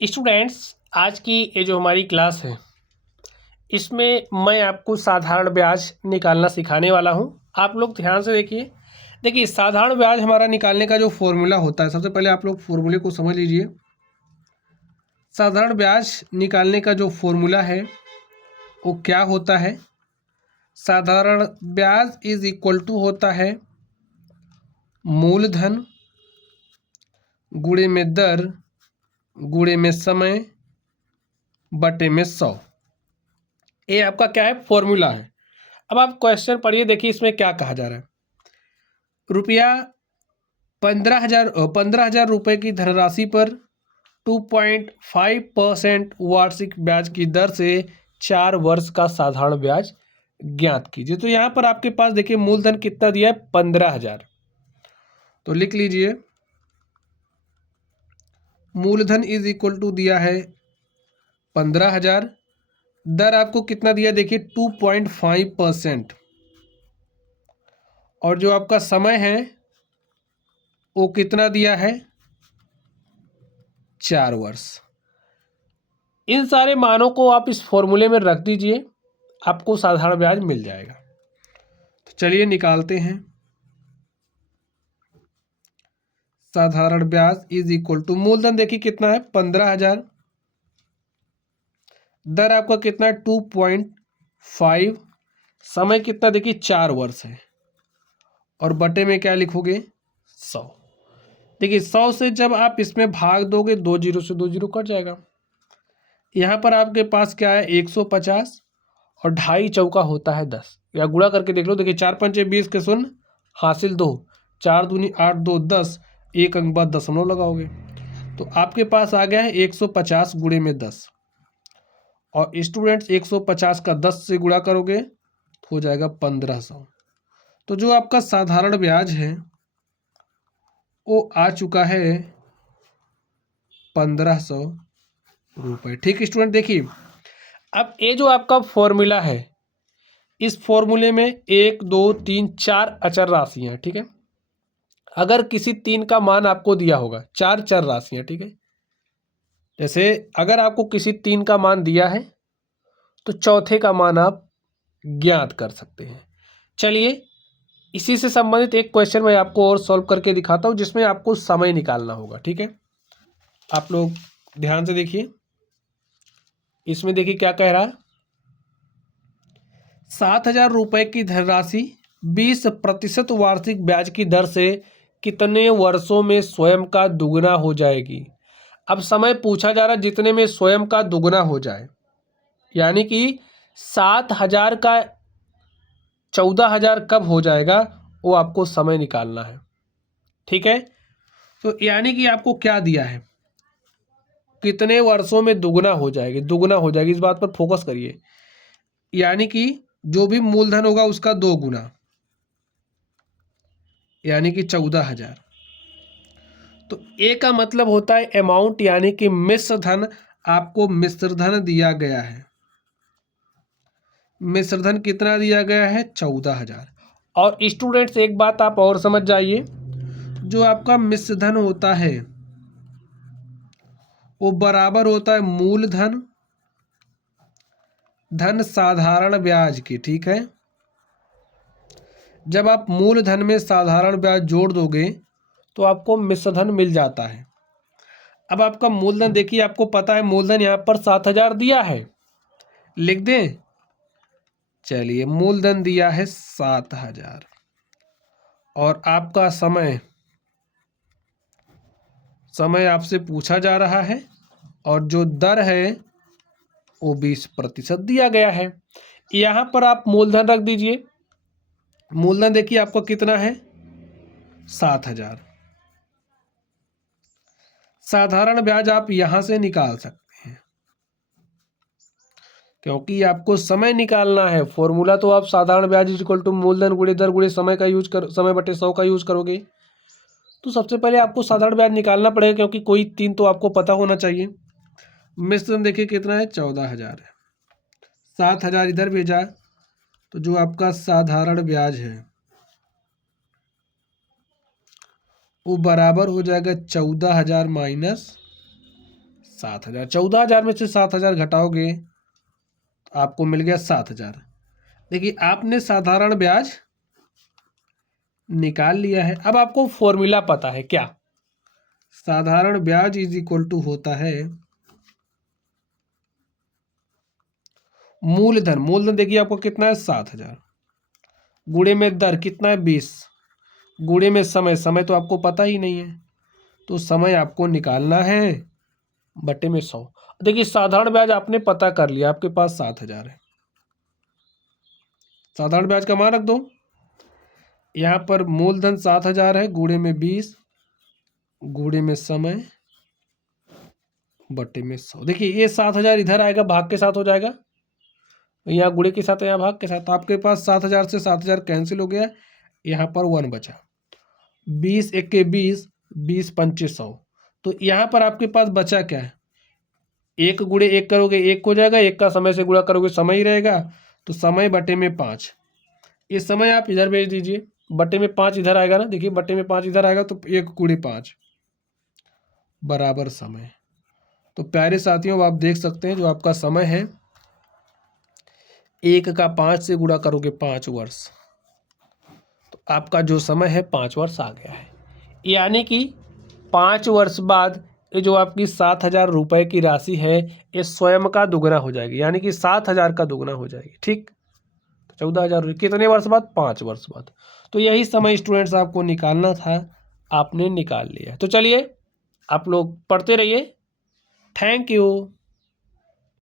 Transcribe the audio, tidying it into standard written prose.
Students, आज की ये जो हमारी क्लास है इसमें मैं आपको साधारण ब्याज निकालना सिखाने वाला हूँ। आप लोग ध्यान से देखिए। देखिए, साधारण ब्याज हमारा निकालने का जो फॉर्मूला होता है, सबसे पहले आप लोग फॉर्मूले को समझ लीजिए। साधारण ब्याज निकालने का जो फॉर्मूला है वो क्या होता है? साधारण ब्याज इज इक्वल टू होता है मूलधन गुणे में दर गुणे में समय बटे में 100। ये आपका क्या है? फॉर्मूला है। अब आप क्वेश्चन पढ़िए, देखिए इसमें क्या कहा जा रहा है। रुपया 15,000 रुपये की धनराशि पर 2.5% वार्षिक ब्याज की दर से 4 वर्ष का साधारण ब्याज ज्ञात कीजिए। तो यहाँ पर आपके पास देखिए मूलधन कितना दिया है? 15,000। तो लिख लीजिए मूलधन इज इक्वल टू दिया है 15,000। दर आपको कितना दिया? देखिए 2.5%। और जो आपका समय है वो कितना दिया है? 4 वर्ष। इन सारे मानों को आप इस फॉर्मूले में रख दीजिए, आपको साधारण ब्याज मिल जाएगा। तो चलिए निकालते हैं। साधारण ब्याज इज इक्वल टू मूलधन देखिए कितना है? 15,000। दर आपका कितना है? 2.5। समय कितना? देखिए 4 वर्ष है। और बटे में क्या लिखोगे? 100। देखिए 100 से जब आप इसमें भाग दोगे, 2 जीरो से 2 जीरो कट जाएगा। यहाँ पर आपके पास क्या है? 150 और 2.5 चौका होता है 10, या गुणा करके देख लो। देखिए 4 पंचे 20 के शून्य हासिल 2, 4 दूनी 8, 2 10, एक अंक बाद दशमलव लगाओगे तो आपके पास आ गया है 150 गुणे में 10। और स्टूडेंट्स 150 का 10 से गुणा करोगे तो हो जाएगा 1500। तो जो आपका साधारण ब्याज है वो आ चुका है 1500 रुपये। ठीक स्टूडेंट, देखिए अब ये जो आपका फॉर्मूला है, इस फॉर्मूले में 1 2 3 4 अचर राशियां हैं। ठीक है, अगर किसी 3 का मान आपको दिया होगा, 4 चर राशियां। ठीक है, जैसे अगर आपको किसी 3 का मान दिया है तो चौथे का मान आप ज्ञात कर सकते हैं। चलिए इसी से संबंधित एक क्वेश्चन मैं आपको और सॉल्व करके दिखाता हूं, जिसमें आपको समय निकालना होगा। ठीक है, आप लोग ध्यान से देखिए। इसमें देखिए क्या कह रहा है। 7,000 रुपये की धनराशि 20% वार्षिक ब्याज की दर से कितने वर्षों में स्वयं का दुगना हो जाएगी? अब समय पूछा जा रहा है जितने में स्वयं का दुगना हो जाए, यानी कि 7,000 का 14,000 कब हो जाएगा, वो आपको समय निकालना है। ठीक है, तो यानी कि आपको क्या दिया है? कितने वर्षों में दुगना हो जाएगी? दुगना हो जाएगी, इस बात पर फोकस करिए। यानी कि जो भी मूलधन होगा उसका 2 गुना, यानी कि 14,000। तो ए का मतलब होता है अमाउंट, यानी कि मिश्र धन। आपको मिश्र धन दिया गया है। मिश्र धन कितना दिया गया है? 14,000। और स्टूडेंट्स एक बात आप और समझ जाइए, जो आपका मिश्र धन होता है वो बराबर होता है मूलधन धन साधारण ब्याज की। ठीक है, जब आप मूलधन में साधारण ब्याज जोड़ दोगे तो आपको मिश्र धन मिल जाता है। अब आपका मूलधन देखिए, आपको पता है मूलधन यहाँ पर 7,000 दिया है, लिख दें। चलिए मूलधन दिया है 7,000 और आपका समय आपसे पूछा जा रहा है, और जो दर है वो 20% दिया गया है। यहाँ पर आप मूलधन रख दीजिए। मूलधन देखिए आपको कितना है? 7,000। साधारण ब्याज आप यहां से निकाल सकते हैं, क्योंकि आपको समय निकालना है। फॉर्मूला तो आप साधारण ब्याज इक्वल टू मूलधन गुणे दर गुणे समय का यूज कर, समय बटे 100 का यूज करोगे। तो सबसे पहले आपको साधारण ब्याज निकालना पड़ेगा, क्योंकि कोई 3 तो आपको पता होना चाहिए। मिश्रण देखिए कितना है? 14,000 है। 7,000 इधर भेजा तो जो आपका साधारण ब्याज है वो बराबर हो जाएगा 14,000 माइनस 7,000। 14,000 में से 7,000 घटाओगे तो आपको मिल गया 7,000। देखिए आपने साधारण ब्याज निकाल लिया है। अब आपको फॉर्मूला पता है क्या? साधारण ब्याज इज इक्वल टू होता है मूलधन। मूलधन देखिए आपको कितना है 7,000, गुणे में दर कितना है 20, गुणे में समय, समय तो आपको पता ही नहीं है, तो समय आपको निकालना है बटे में 100। देखिए साधारण ब्याज आपने पता कर लिया, आपके पास 7,000 है। साधारण ब्याज का मान रख दो। यहाँ पर मूलधन 7,000 है, गुणे में 20, गुणे में समय, बटे में 100। देखिए ये 7,000 इधर आएगा, भाग के साथ हो जाएगा, यहाँ गुणे के साथ, यहाँ भाग के साथ। तो आपके पास 7,000 से 7,000 कैंसिल हो गया, यहाँ पर 1 बचा। 20 एक 20, 20 पंचे 100। तो यहाँ पर आपके पास बचा क्या है? 1 गुणे 1 करोगे 1 हो जाएगा, 1 का समय से गुणा करोगे समय ही रहेगा, तो समय बटे में 5। ये समय आप इधर भेज दीजिए, बटे में 5 इधर आएगा ना, देखिए बटे में 5 इधर आएगा, तो 1 गुणे 5 बराबर समय। तो प्यारे साथियों आप देख सकते हैं जो आपका समय है, 1 का 5 से गुणा करोगे 5 वर्ष, तो आपका जो समय है 5 वर्ष आ गया है। यानी कि 5 वर्ष बाद ये जो आपकी 7,000 रुपये की राशि है ये स्वयं का दुगना हो जाएगी, यानी कि 7,000 का दुगना हो जाएगी। ठीक, 14,000 कितने वर्ष बाद? 5 वर्ष बाद। तो यही समय स्टूडेंट्स आपको निकालना था, आपने निकाल लिया। तो चलिए आप लोग पढ़ते रहिए। Thank you.